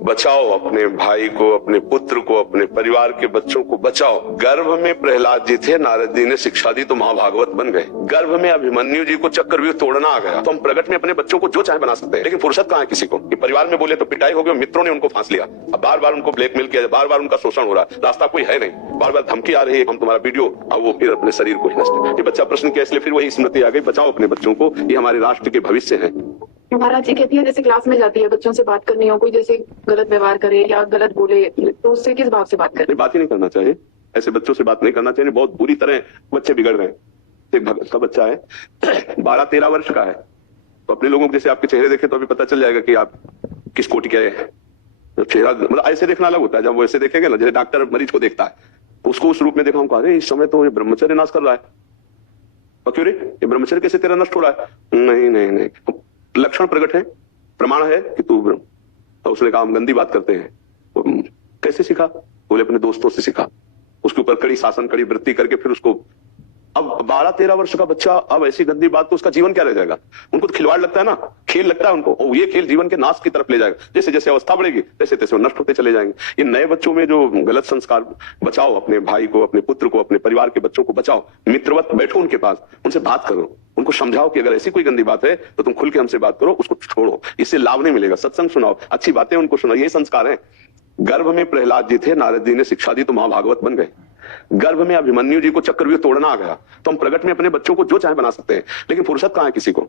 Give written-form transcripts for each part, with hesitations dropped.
बचाओ अपने भाई को, अपने पुत्र को, अपने परिवार के बच्चों को बचाओ। गर्भ में प्रहलाद जी थे, नारद जी ने शिक्षा दी तो महाभागवत बन गए। गर्भ में अभिमन्यु जी को चक्रव्यूह तोड़ना आ गया तो हम प्रगट में अपने बच्चों को जो चाहे बना सकते हैं, लेकिन फुर्सत कहाँ है किसी को। कि परिवार में बोले तो पिटाई हो गई, मित्रों ने उनको फांस लिया, अब बार बार उनको ब्लैकमेल किया, बार बार उनका शोषण हो रहा है, रास्ता कोई है नहीं, बार बार धमकी आ रही है, हम तुम्हारा वीडियो, अब वो फिर अपने शरीर को ही नष्ट। ये बच्चा प्रश्न किया इसलिए फिर वही स्मृति आ गई, बचाओ अपने बच्चों को, ये हमारे राष्ट्र के भविष्य है। महाराज जी कहती है जैसे क्लास में जाती है, बच्चों से बात करनी हो, कोई जैसे गलत व्यवहार करे या गलत बोले तो उससे किस भाव से बात करें? बात ही नहीं करना चाहिए, ऐसे बच्चों से बात नहीं करना चाहिए, बहुत बुरी तरह बच्चे बिगड़ रहे हैं। एक भगत का बच्चा है 12-13 वर्ष का है, तो अपने लोगों को जैसे आपके चेहरे देखे तो अभी पता चल जाएगा कि आप किस कोटि के हैं। चेहरा मतलब ऐसे देखना अलग होता है, जब वो ऐसे देखेंगे ना, जैसे डॉक्टर मरीज को देखता है, उसको उस रूप में देखा, हम कहा इस समय तो ये ब्रह्मचर्य नाश कर रहा है, क्यों रे ये ब्रह्मचर्य कैसे तेरा नष्ट हो रहा है? नहीं नहीं नहीं, लक्षण प्रकट है, प्रमाण है कि तू ब्रह्म। तो उसने कहा हम गंदी बात करते हैं। कैसे सीखा? बोले अपने दोस्तों से सीखा, उसके ऊपर कड़ी शासन, कड़ी वृत्ति करके फिर उसको। अब 12-13 वर्ष का बच्चा, अब ऐसी गंदी बात तो उसका जीवन क्या रह जाएगा? उनको तो खिलवाड़ लगता है ना, खेल लगता है उनको, और ये खेल जीवन के नाश की तरफ ले जाएगा। जैसे जैसे अवस्था बढ़ेगी तैसे तैसे नष्ट होते चले जाएंगे। ये नए बच्चों में जो गलत संस्कार, बचाओ अपने भाई को, अपने पुत्र को, अपने परिवार के बच्चों को बचाओ, मित्रवत बैठो उनके पास, उनसे बात करो, उनको समझाओ कि अगर ऐसी कोई गंदी बात है तो तुम खुल के हमसे बात करो, उसको छोड़ो, इससे लाभ नहीं मिलेगा। सत्संग सुनाओ, अच्छी बातें उनको सुनाओ, ये संस्कार है। गर्भ में प्रहलाद जी थे, नारद जी ने शिक्षा दी तो महाभागवत बन गए। गर्भ में अभिमन्यु जी को चक्रव्यूह तोड़ना आ गया तो हम प्रगट में अपने बच्चों को जो चाहे बना सकते हैं, लेकिन फुर्सत कहाँ है किसी को।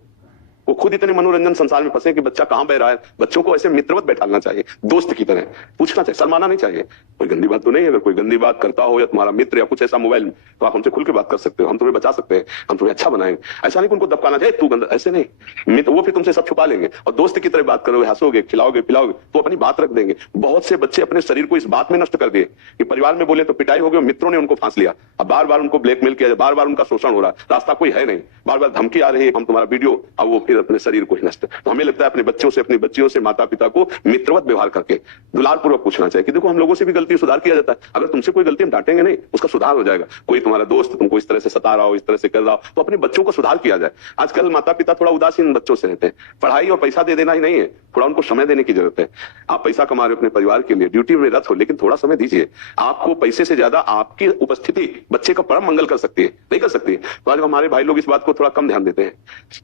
वो खुद इतने मनोरंजन संसार में फंसे कि बच्चा कहां बह रहा है। बच्चों को ऐसे मित्रवत बैठाना चाहिए, दोस्त की तरह पूछना चाहिए, शर्माना नहीं चाहिए। कोई गंदी बात तो नहीं है, अगर कोई गंदी बात करता हो या तुम्हारा मित्र या कुछ ऐसा मोबाइल में, तो आप हमसे खुल के बात कर सकते हो, हम तुम्हें बचा सकते हैं, हम तुम्हें अच्छा बनाएंगे। ऐसा नहीं कि उनको दबकाना चाहिए, तू गंदा, ऐसे नहीं, मित्र वो फिर तुमसे सब छुपा लेंगे, और दोस्त की तरह बात करोगे, हंसोगे, खिलाओगे, पिलाओगे तो अपनी बात रख देंगे। बहुत से बच्चे अपने शरीर को इस बात में नष्ट कर दिए कि परिवार में बोले तो पिटाई हो गई, मित्रों ने उनको फांस लिया, अब बार बार उनको ब्लैकमेल किया, बार बार उनका शोषण हो रहा है, रास्ता कोई है नहीं, बार बार धमकी आ रही है, हम तुम्हारा वीडियो, अब वो फिर अपने शरीर को ही नष्ट। तो हमें लगता है अपने बच्चों से, अपनी बच्चियों से, माता पिता को मित्रवत व्यवहार करके दुलार पूर्वक पूछना चाहिए कि देखो हम लोगों से भी गलती सुधार किया जाता है, अगर तुमसे कोई गलती हम डांटेंगे नहीं, उसका सुधार हो जाएगा। कोई तुम्हारा दोस्त तुमको इस तरह से सता रहा हो, इस तरह से कर रहा हो, तो अपने बच्चों को सुधार किया जाए। आजकल माता पिता थोड़ा उदासीन बच्चों से रहते हैं, पढ़ाई और पैसा दे देना ही नहीं है, थोड़ा उनको समय देने की जरूरत है। आप पैसा कमा रहे हो अपने परिवार के लिए, ड्यूटी में रत हो, लेकिन थोड़ा समय दीजिए। आपको पैसे से ज्यादा आपकी उपस्थिति बच्चे का परम मंगल कर सकती है, नहीं कर सकती। तो आज हमारे भाई लोग इस बात को थोड़ा कम ध्यान देते हैं,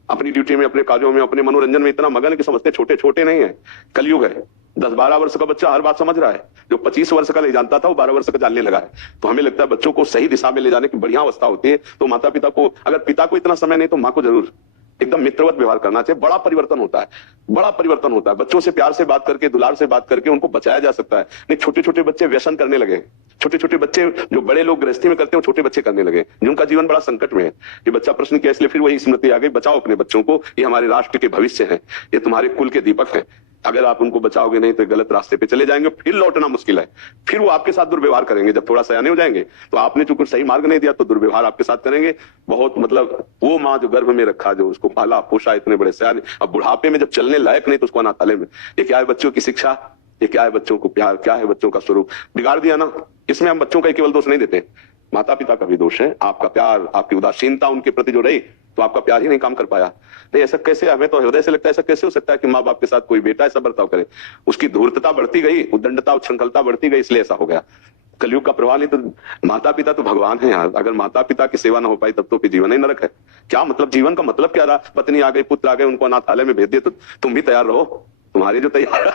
अपनी ड्यूटी में, अपने कार्यों में, अपने मनोरंजन में इतना मगन है कि समझते छोटे छोटे नहीं है। कलयुग है, 10-12 वर्ष का बच्चा हर बात समझ रहा है, जो 25 वर्ष का नहीं जानता था वो 12 वर्ष का जानने लगा है। तो हमें लगता है बच्चों को सही दिशा में ले जाने की बढ़िया अवस्था होती है। तो माता पिता को, अगर पिता को इतना समय नहीं तो माँ को जरूर एकदम मित्रवत व्यवहार करना चाहिए। बड़ा परिवर्तन होता है, बड़ा परिवर्तन होता है। बच्चों से प्यार से बात करके, दुलार से बात करके उनको बचाया जा सकता है। नहीं, छोटे छोटे बच्चे व्यसन करने लगे, छोटे छोटे बच्चे जो बड़े लोग गृहस्थी में करते हैं छोटे बच्चे करने लगे, जिनका जीवन बड़ा संकट में है। ये बच्चा प्रश्न किया इसलिए फिर वही स्मृति आ गई, बचाओ अपने बच्चों को, ये हमारे राष्ट्र के भविष्य है, ये तुम्हारे कुल के दीपक है। अगर आप उनको बचाओगे नहीं तो गलत रास्ते पे चले जाएंगे, फिर लौटना मुश्किल है, फिर वो आपके साथ दुर्व्यवहार करेंगे। जब थोड़ा सयाने हो जाएंगे तो आपने जो कुछ सही मार्ग नहीं दिया तो दुर्व्यवहार आपके साथ करेंगे। बहुत मतलब वो माँ जो गर्भ में रखा, जो उसको पाला पोषा इतने बड़े सयाने, अब बुढ़ापे में जब चलने लायक नहीं तो उसको अनाथालय में। ये क्या है बच्चों की शिक्षा, ये क्या है बच्चों को प्यार, क्या है बच्चों का स्वरूप, बिगाड़ दिया ना। इसमें हम बच्चों का केवल दोष नहीं देते, माता पिता का भी दोष है। आपका प्यार, आपकी उदासीनता उनके प्रति जो रही तो आपका प्यार ही नहीं काम कर पाया। नहीं, ऐसा कैसे, हमें तो हृदय से लगता है ऐसा कैसे हो सकता है कि माँ बाप के साथ कोई बेटा ऐसा बर्ताव करे। उसकी धूर्तता बढ़ती गई, उद्दंडता उच्छृंखलता बढ़ती गई, इसलिए ऐसा हो गया। कलयुग का प्रवाह। नहीं तो माता पिता तो भगवान है यार, अगर माता पिता की सेवा ना हो पाई तब तो फिर जीवन ही नरक है। क्या मतलब, जीवन का मतलब क्या रहा? पत्नी आ गई, पुत्र आ गए, उनको अनाथालय में भेज दिए, तो तुम भी तैयार रहो, तुम्हारे जो तैयार